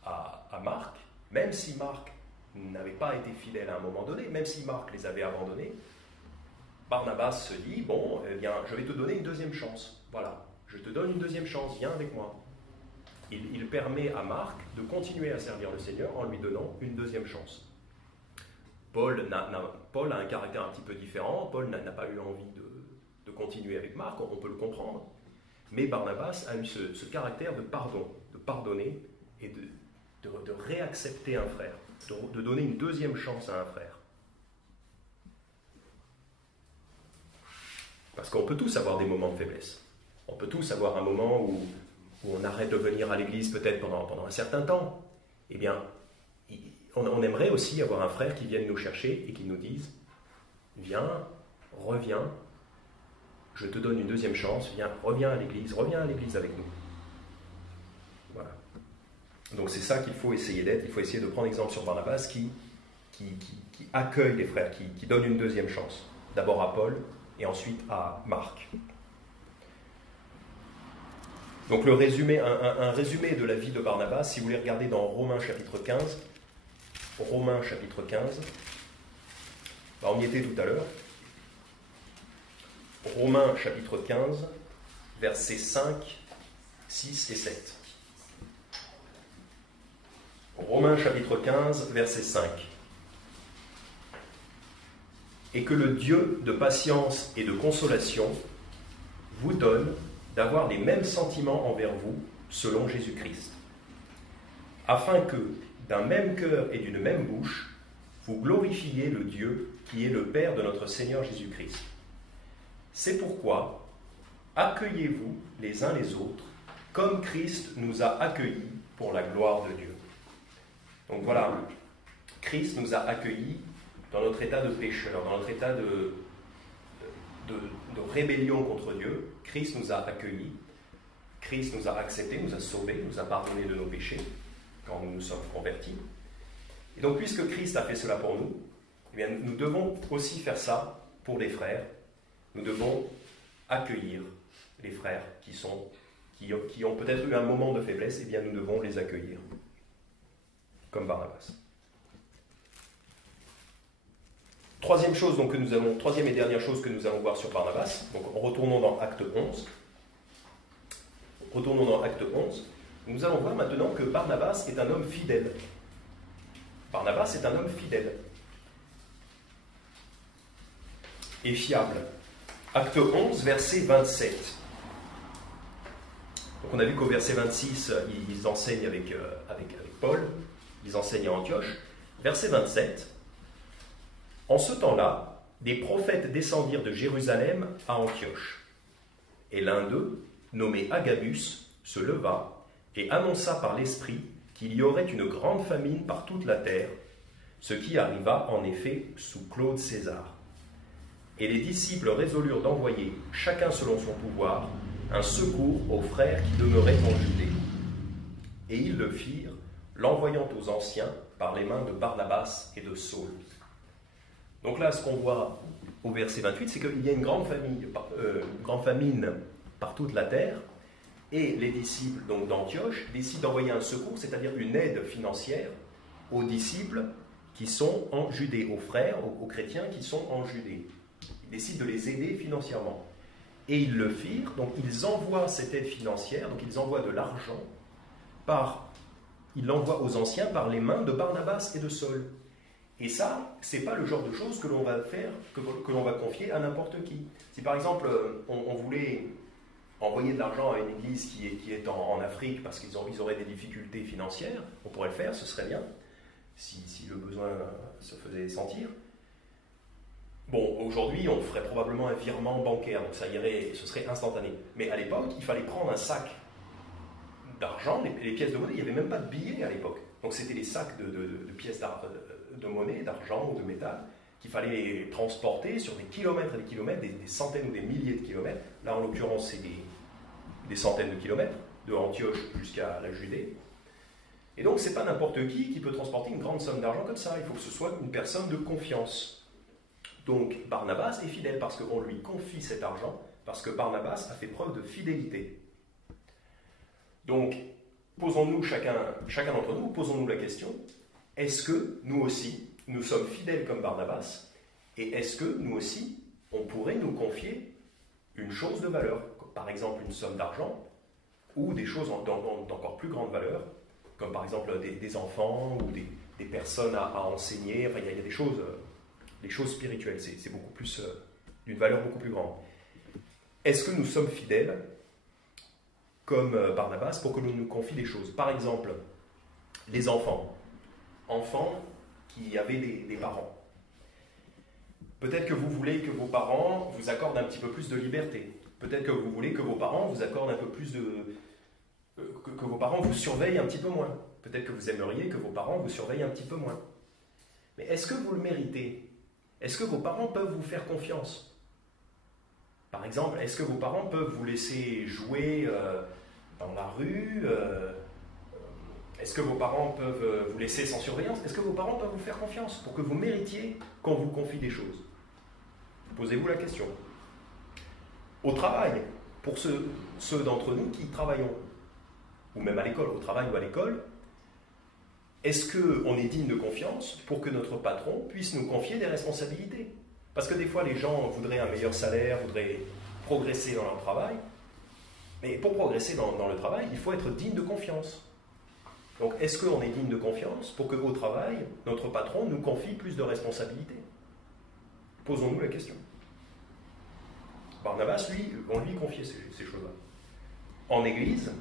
à Marc, même si Marc n'avait pas été fidèle à un moment donné, même si Marc les avait abandonnés, Barnabas se dit, bon, eh bien, je vais te donner une deuxième chance, voilà. Je te donne une deuxième chance, viens avec moi. Il permet à Marc de continuer à servir le Seigneur en lui donnant une deuxième chance. Paul a un caractère un petit peu différent. Paul n'a pas eu envie de continuer avec Marc, on peut le comprendre. Mais Barnabas a eu ce caractère de pardon, de pardonner et de réaccepter un frère, de donner une deuxième chance à un frère. Parce qu'on peut tous avoir des moments de faiblesse. On peut tous avoir un moment où on arrête de venir à l'église peut-être pendant un certain temps. Eh bien, on aimerait aussi avoir un frère qui vienne nous chercher et qui nous dise « Viens, reviens, je te donne une deuxième chance, viens, reviens à l'église avec nous. » Voilà. Donc c'est ça qu'il faut essayer d'être. Il faut essayer de prendre exemple sur Barnabas qui accueille les frères, qui donne une deuxième chance. D'abord à Paul et ensuite à Marc. Donc un résumé de la vie de Barnabas, si vous voulez regarder dans Romains chapitre 15, on y était tout à l'heure. Romains chapitre 15, versets 5, 6 et 7. Romains chapitre 15, verset 5. Et que le Dieu de patience et de consolation vous donne d'avoir les mêmes sentiments envers vous selon Jésus-Christ, afin que, d'un même cœur et d'une même bouche, vous glorifiez le Dieu qui est le Père de notre Seigneur Jésus-Christ. C'est pourquoi accueillez-vous les uns les autres, comme Christ nous a accueillis pour la gloire de Dieu. Donc voilà, Christ nous a accueillis dans notre état de pécheur, dans notre état de rébellion contre Dieu. Christ nous a accueillis, Christ nous a acceptés, nous a sauvés, nous a pardonné de nos péchés quand nous nous sommes convertis. Et donc, puisque Christ a fait cela pour nous, eh bien, nous devons aussi faire ça pour les frères. Nous devons accueillir les frères qui ont peut-être eu un moment de faiblesse. Eh bien, nous devons les accueillir, comme Barnabas. Troisième et dernière chose que nous allons voir sur Barnabas, donc retournons dans Acte 11. Nous allons voir maintenant que Barnabas est un homme fidèle. Barnabas est un homme fidèle et fiable. Acte 11, verset 27. Donc on a vu qu'au verset 26, ils enseignent avec Paul, ils enseignent à Antioche. Verset 27. En ce temps-là, des prophètes descendirent de Jérusalem à Antioche. Et l'un d'eux, nommé Agabus, se leva et annonça par l'Esprit qu'il y aurait une grande famine par toute la terre, ce qui arriva en effet sous Claude César. Et les disciples résolurent d'envoyer, chacun selon son pouvoir, un secours aux frères qui demeuraient en Judée. Et ils le firent, l'envoyant aux anciens par les mains de Barnabas et de Saul. Donc là, ce qu'on voit au verset 28, c'est qu'il y a une grande famine par toute la terre, et les disciples d'Antioche décident d'envoyer un secours, c'est-à-dire une aide financière, aux disciples qui sont en Judée, aux frères, aux chrétiens qui sont en Judée. Ils décident de les aider financièrement. Et ils le firent, donc ils envoient cette aide financière, donc ils envoient de l'argent, ils l'envoient aux anciens par les mains de Barnabas et de Saul. Et ça, c'est pas le genre de choses que l'on va faire, que l'on va confier à n'importe qui. Si par exemple, on voulait envoyer de l'argent à une église qui est en Afrique parce qu'ils auraient des difficultés financières, on pourrait le faire, ce serait bien, si le besoin se faisait sentir. Bon, aujourd'hui, on ferait probablement un virement bancaire, donc ça irait, ce serait instantané. Mais à l'époque, il fallait prendre un sac d'argent, les pièces de monnaie, il n'y avait même pas de billets à l'époque. Donc c'était des sacs de pièces de monnaie, d'argent ou de métal, qu'il fallait transporter sur des kilomètres et des kilomètres, des centaines ou des milliers de kilomètres. Là, en l'occurrence, c'est des centaines de kilomètres, de Antioche jusqu'à la Judée. Et donc, c'est pas n'importe qui peut transporter une grande somme d'argent comme ça. Il faut que ce soit une personne de confiance. Donc, Barnabas est fidèle parce qu'on lui confie cet argent, parce que Barnabas a fait preuve de fidélité. Donc, posons-nous, chacun d'entre nous, posons-nous la question, est-ce que nous aussi, nous sommes fidèles comme Barnabas, et est-ce que nous aussi, on pourrait nous confier une chose de valeur, par exemple une somme d'argent, ou des choses d'encore plus grande valeur, comme par exemple des enfants, ou des personnes à enseigner, enfin il y a des choses spirituelles, c'est beaucoup plus, d'une valeur beaucoup plus grande. Est-ce que nous sommes fidèles comme Barnabas pour que l'on nous confie des choses. Par exemple, les enfants. Enfants qui avaient des parents. Peut-être que vous voulez que vos parents vous accordent un petit peu plus de liberté. Peut-être que vous voulez que vos parents vous accordent un peu plus de... que vos parents vous surveillent un petit peu moins. Peut-être que vous aimeriez que vos parents vous surveillent un petit peu moins. Mais est-ce que vous le méritez? Est-ce que vos parents peuvent vous faire confiance? Par exemple, est-ce que vos parents peuvent vous laisser jouer dans la rue? Est-ce que vos parents peuvent vous laisser sans surveillance? Est-ce que vos parents peuvent vous faire confiance pour que vous méritiez qu'on vous confie des choses? Posez-vous la question. Au travail, pour ceux d'entre nous qui travaillons, ou même à l'école, au travail ou à l'école, est-ce qu'on est digne de confiance pour que notre patron puisse nous confier des responsabilités? Parce que des fois, les gens voudraient un meilleur salaire, voudraient progresser dans leur travail, mais pour progresser dans le travail, il faut être digne de confiance. Donc, est-ce qu'on est digne de confiance pour qu'au travail, notre patron nous confie plus de responsabilités? Posons-nous la question. Barnabas, lui, on lui confiait ces choses-là. En Église,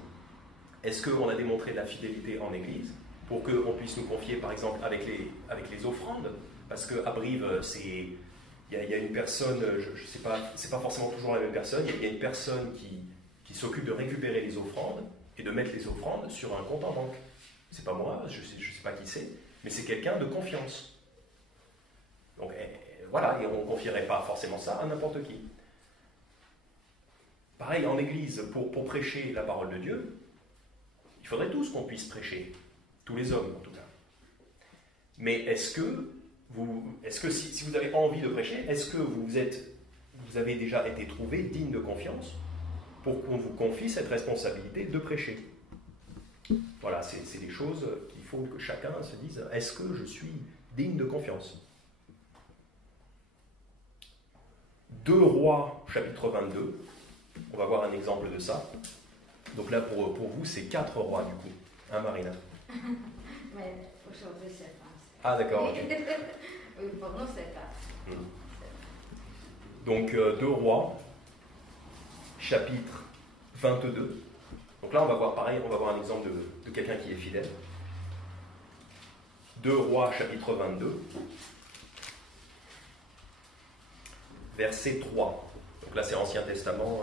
est-ce qu'on a démontré de la fidélité en Église pour qu'on puisse nous confier, par exemple, avec les offrandes? Parce qu'à Brive, il y a une personne, je ne sais pas, c'est pas forcément toujours la même personne, il y a une personne qui s'occupe de récupérer les offrandes et de mettre les offrandes sur un compte en banque. C'est pas moi, je sais pas qui c'est, mais c'est quelqu'un de confiance. Donc voilà, et on ne confierait pas forcément ça à n'importe qui. Pareil, en Église, pour prêcher la parole de Dieu, il faudrait tous qu'on puisse prêcher, tous les hommes en tout cas. Mais est-ce que si vous avez envie de prêcher, est-ce que vous avez déjà été trouvé digne de confiance pour qu'on vous confie cette responsabilité de prêcher? Voilà, c'est des choses qu'il faut que chacun se dise, est-ce que je suis digne de confiance? 2 Rois, chapitre 22, on va voir un exemple de ça. Donc là, pour vous, c'est 4 rois du coup, hein Marina? Mais aujourd'hui, c'est pas. Ah d'accord, ok. Oui, pour nous, c'est pas. Donc 2 Rois, chapitre 22. Donc là, on va voir pareil, on va voir un exemple de quelqu'un qui est fidèle. 2 Rois, chapitre 22, verset 3. Donc là, c'est Ancien Testament.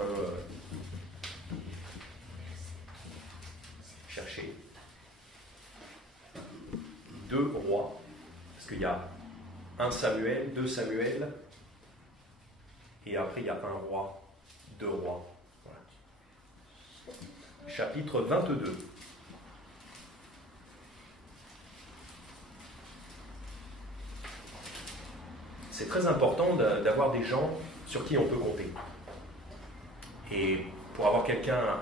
Cherchez. 2 Rois, parce qu'il y a 1 Samuel, 2 Samuel, et après il y a 1 roi, 2 rois. Voilà. Chapitre 22. C'est très important d'avoir des gens sur qui on peut compter. Et pour avoir quelqu'un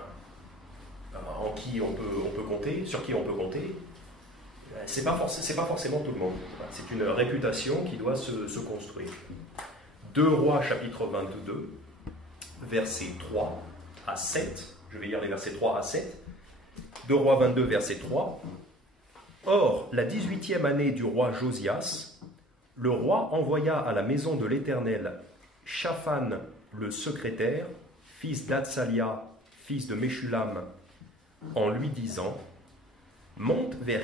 en qui on peut compter, sur qui on peut compter, c'est pas forcément tout le monde. C'est une réputation qui doit se construire. 2 Rois, chapitre 22, versets 3 à 7. Je vais lire les versets 3 à 7. 2 Rois 22, verset 3. Or, la 18e année du roi Josias, le roi envoya à la maison de l'Éternel Shaphan le secrétaire, fils d'Atsalia, fils de Meshulam, en lui disant: monte vers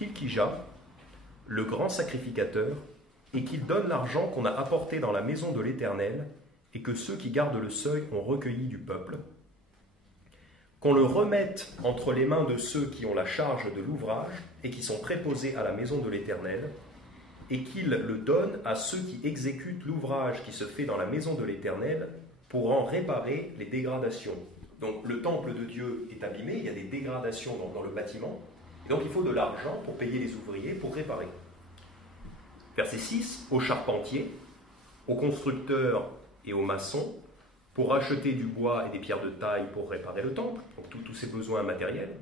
Hilkija, le grand sacrificateur, et qu'il donne l'argent qu'on a apporté dans la maison de l'Éternel et que ceux qui gardent le seuil ont recueilli du peuple, qu'on le remette entre les mains de ceux qui ont la charge de l'ouvrage et qui sont préposés à la maison de l'Éternel, et qu'il le donne à ceux qui exécutent l'ouvrage qui se fait dans la maison de l'Éternel pour en réparer les dégradations. Donc le temple de Dieu est abîmé, il y a des dégradations dans le bâtiment, et donc il faut de l'argent pour payer les ouvriers, pour réparer. Verset 6, aux charpentiers, aux constructeurs et aux maçons, pour acheter du bois et des pierres de taille pour réparer le temple, donc tous ces besoins matériels,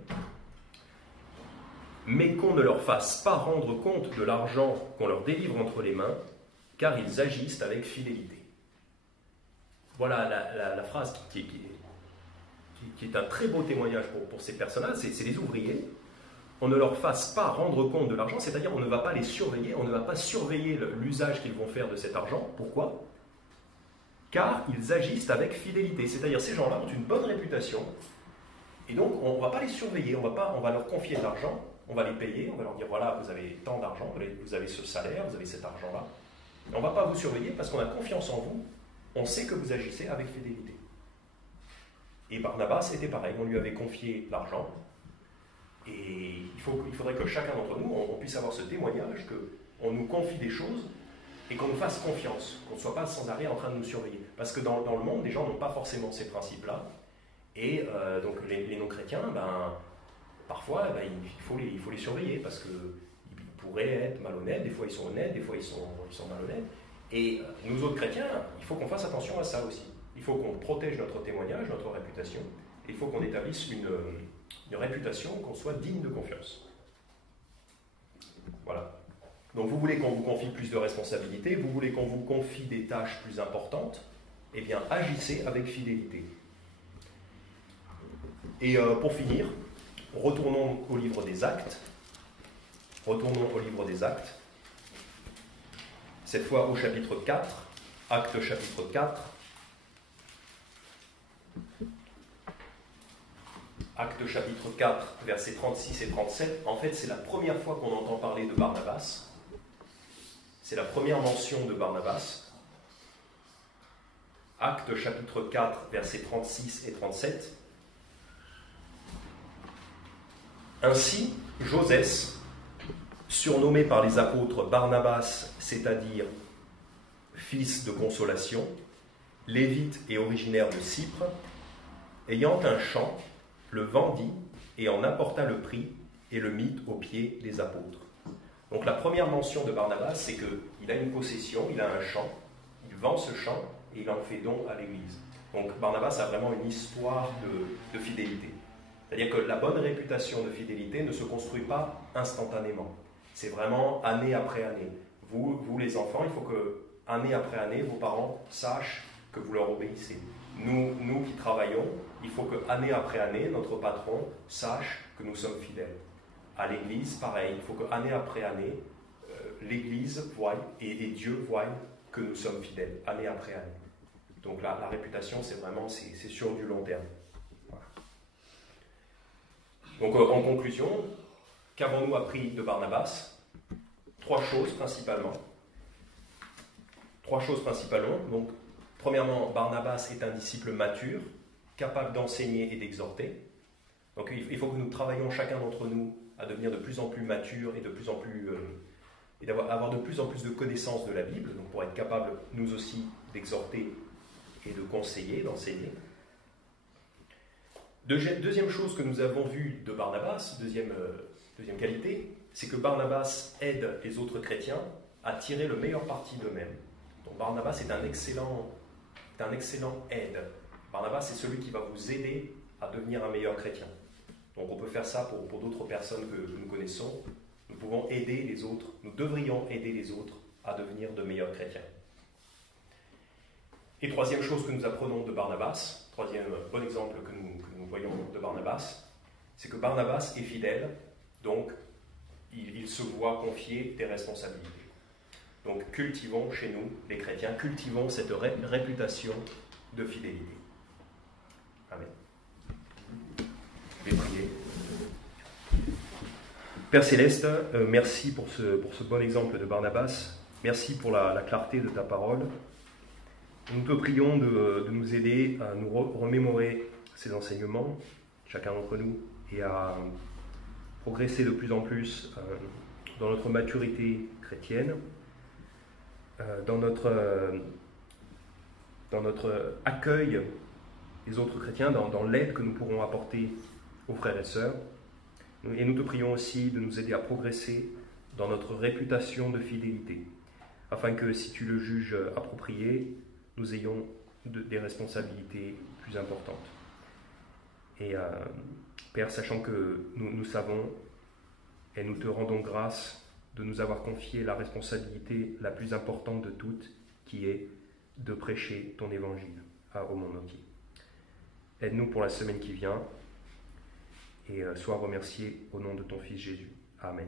mais qu'on ne leur fasse pas rendre compte de l'argent qu'on leur délivre entre les mains, car ils agissent avec fidélité. Voilà la phrase qui est un très beau témoignage pour ces personnes-là, c'est les ouvriers. On ne leur fasse pas rendre compte de l'argent, c'est-à-dire on ne va pas les surveiller, on ne va pas surveiller l'usage qu'ils vont faire de cet argent. Pourquoi ? Car ils agissent avec fidélité, c'est-à-dire ces gens-là ont une bonne réputation, Et donc, on ne va pas les surveiller, on va leur confier de l'argent, on va les payer, on va leur dire, voilà, vous avez tant d'argent, vous avez ce salaire, vous avez cet argent-là. On ne va pas vous surveiller parce qu'on a confiance en vous, on sait que vous agissez avec fidélité. Et Barnabas était pareil, on lui avait confié l'argent, et il faudrait que chacun d'entre nous, on puisse avoir ce témoignage, qu'on nous confie des choses, et qu'on nous fasse confiance, qu'on ne soit pas sans arrêt en train de nous surveiller. Parce que dans le monde, les gens n'ont pas forcément ces principes-là, et donc les non-chrétiens, parfois, il faut les surveiller, parce qu'ils pourraient être malhonnêtes, des fois ils sont honnêtes, des fois ils sont malhonnêtes. Et nous autres chrétiens, il faut qu'on fasse attention à ça aussi. Il faut qu'on protège notre témoignage, notre réputation, et il faut qu'on établisse une réputation, qu'on soit digne de confiance. Voilà. Donc vous voulez qu'on vous confie plus de responsabilités, vous voulez qu'on vous confie des tâches plus importantes, eh bien agissez avec fidélité. Et pour finir, retournons au livre des Actes. Retournons au livre des Actes. Cette fois au chapitre 4, Actes chapitre 4. Actes chapitre 4, versets 36 et 37. En fait, c'est la première fois qu'on entend parler de Barnabas. C'est la première mention de Barnabas. Actes chapitre 4, versets 36 et 37. Ainsi, Josès, surnommé par les apôtres Barnabas, c'est-à-dire fils de consolation, lévite et originaire de Cypre, ayant un champ, le vendit et en apporta le prix et le mit aux pieds des apôtres. Donc la première mention de Barnabas, c'est qu'il a une possession, il a un champ, il vend ce champ et il en fait don à l'Église. Donc Barnabas a vraiment une histoire de fidélité. C'est-à-dire que la bonne réputation de fidélité ne se construit pas instantanément. C'est vraiment année après année. Vous les enfants, il faut que, année après année, vos parents sachent que vous leur obéissez. Nous qui travaillons, il faut que, année après année, notre patron sache que nous sommes fidèles. À l'Église, pareil, il faut que, année après année, l'Église voie et Dieu voie que nous sommes fidèles, année après année. Donc la réputation, c'est sur du long terme. Donc en conclusion, qu'avons-nous appris de Barnabas? Trois choses principalement. Donc, premièrement, Barnabas est un disciple mature, capable d'enseigner et d'exhorter. Donc il faut que nous travaillions chacun d'entre nous à devenir de plus en plus mature et et avoir de plus en plus de connaissances de la Bible, donc pour être capable, nous aussi, d'exhorter et de conseiller, d'enseigner. Deuxième chose que nous avons vue de Barnabas, deuxième qualité, c'est que Barnabas aide les autres chrétiens à tirer le meilleur parti d'eux-mêmes. Donc Barnabas est un excellent aide. Barnabas est celui qui va vous aider à devenir un meilleur chrétien. Donc on peut faire ça pour d'autres personnes que nous connaissons. Nous pouvons aider les autres, nous devrions aider les autres à devenir de meilleurs chrétiens. Et troisième chose que nous apprenons de Barnabas, troisième bon exemple que nous voyons de Barnabas, c'est que Barnabas est fidèle, donc il se voit confier des responsabilités. Donc cultivons chez nous, les chrétiens, cultivons cette réputation de fidélité. Amen. Je vais prier. Père Céleste, merci pour ce bon exemple de Barnabas. Merci pour la clarté de ta parole. Nous te prions de nous aider à nous remémorer ces enseignements, chacun d'entre nous, et à progresser de plus en plus dans notre maturité chrétienne, dans notre accueil des autres chrétiens, dans l'aide que nous pourrons apporter aux frères et sœurs. Et nous te prions aussi de nous aider à progresser dans notre réputation de fidélité, afin que, si tu le juges approprié, nous ayons des responsabilités plus importantes. Et Père, sachant que nous savons et nous te rendons grâce de nous avoir confié la responsabilité la plus importante de toutes, qui est de prêcher ton évangile au monde entier. Aide-nous pour la semaine qui vient et sois remercié au nom de ton Fils Jésus. Amen.